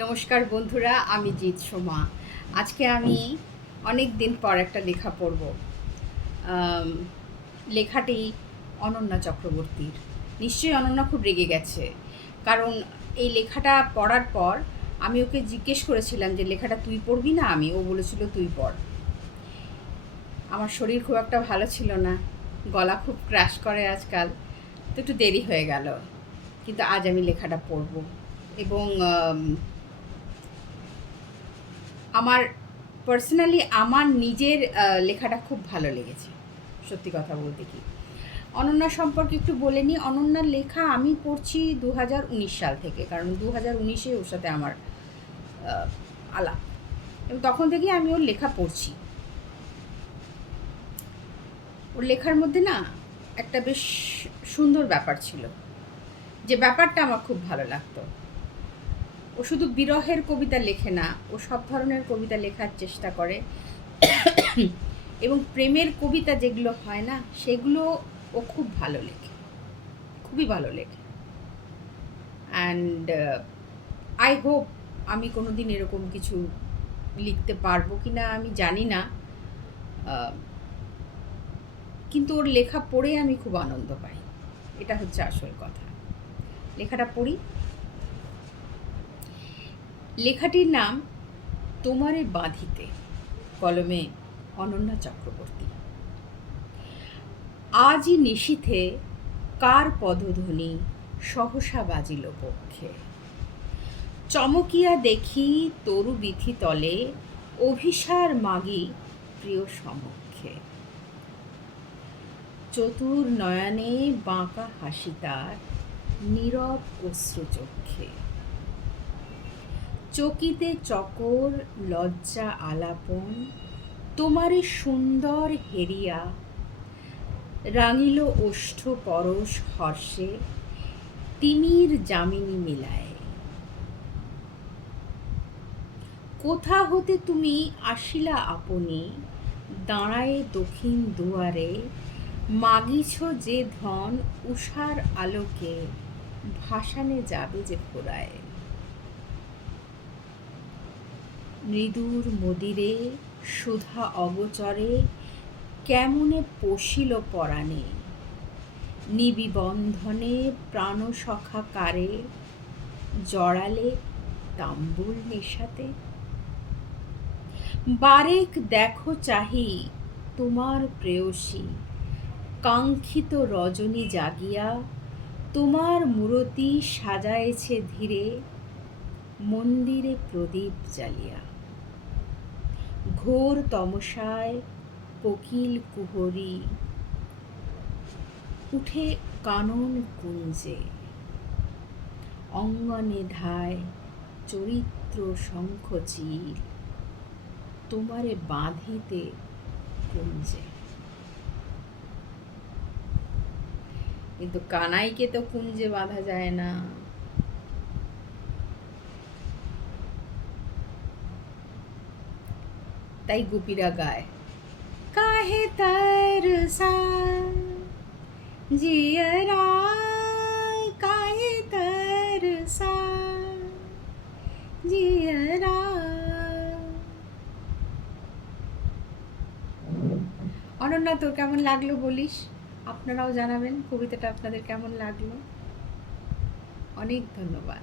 নমস্কার বন্ধুরা, আমি জিৎ সোমা। আজকে আমি অনেক দিন পর একটা লেখা পড়ব। লেখাটি অনন্যা চক্রবর্তীর। নিশ্চয়ই অনন্যা খুব রেগে গেছে, কারণ এই লেখাটা পড়ার পর আমি ওকে জিজ্ঞেস করেছিলাম যে লেখাটা তুই পড়বি না? ও বলেছিল তুই পড়। আমার শরীর খুব একটা ভালো ছিল না, গলা খুব ক্র্যাশ করে আজকাল, তো একটু দেরি হয়ে গেল, কিন্তু আজ আমি লেখাটা পড়ব। এবং আমার পার্সোনালি আমার নিজের লেখাটা খুব ভালো লেগেছে। সত্যি কথা বলতে কি, অনন্যা সম্পর্কে একটু বলে নিই। অনন্যার লেখা আমি পড়ছি 2019 সাল থেকে, কারণ 2019-এ ওর সাথে আমার আলাপ, এবং তখন থেকেই আমি ওর লেখা পড়ছি। ওর লেখার মধ্যে না একটা বেশ সুন্দর ব্যাপার ছিল, যে ব্যাপারটা আমার খুব ভালো লাগতো। ও শুধু বিরহের কবিতা লেখে না, ও সব ধরনের কবিতা লেখার চেষ্টা করে, এবং প্রেমের কবিতা যেগুলো হয় না, সেগুলো ও খুব ভালো লেখে, খুবই ভালো লেখে। অ্যান্ড আই হোপ আমি কোনো দিন এরকম কিছু লিখতে পারবো কি না আমি জানি না, কিন্তু ওর লেখা পড়ে আমি খুব আনন্দ পাই, এটা হচ্ছে আসল কথা। লেখাটা পড়ি। লেখাটির নাম তোমারে বাঁধিতে, কলমে অনন্যা চক্রবর্তী। আজই নিশীথে কার পদধ্বনি সহসা বাজিল পক্ষে, চমকিয়া দেখি তরু বিথি তলে অভিসার মাগি প্রিয় সমক্ষে। চতুর নয়নে বাঁকা হাসি তার, নীরব অশ্রু চক্ষে। চকিতে চকর লজ্জা আলাপন, তোমারে সুন্দর হেরিয়া রাঙিল ওষ্ঠ পরশ হর্ষে, তিমির যামিনী মিলায়। কোথা হতে তুমি আসিলা আপনি, দাঁড়ায়ে দক্ষিণ দুয়ারে, মাগিছ যে ধন উষার আলোকে, ভাসানে যাবে যে ফোরায়। মৃদুর মদিরে সুধা অগোচরে, কেমনে পশিল পরাণে, নিবিবন্ধনে প্রাণসখা কারে, জড়ালে তাম্বুল নেশাতে। বারেক দেখো চাহি তোমার প্রেয়সী, কাঙ্ক্ষিত রজনী জাগিয়া, তোমার মূরতি সাজায়েছে ধীরে, মন্দিরে প্রদীপ জ্বালিয়া। ঘোর তমসায় কোকিল কুহরী, উঠে কানন কুঞ্জে, অঙ্গনে ধায় চরিত্র শঙ্খচিল, তোমারে বাঁধিতে কুঞ্জে। কিন্তু কানাইকে তো কুঞ্জে বাঁধা যায় না। তাই গোপীরা গায়, কাহে तरसा जियरा, काहे तरसा जियरा। অনন্যা, তোর কেমন লাগলো বলিস? আপনারাও জানাবেন কবিতাটা আপনাদের কেমন লাগলো। অনেক ধন্যবাদ।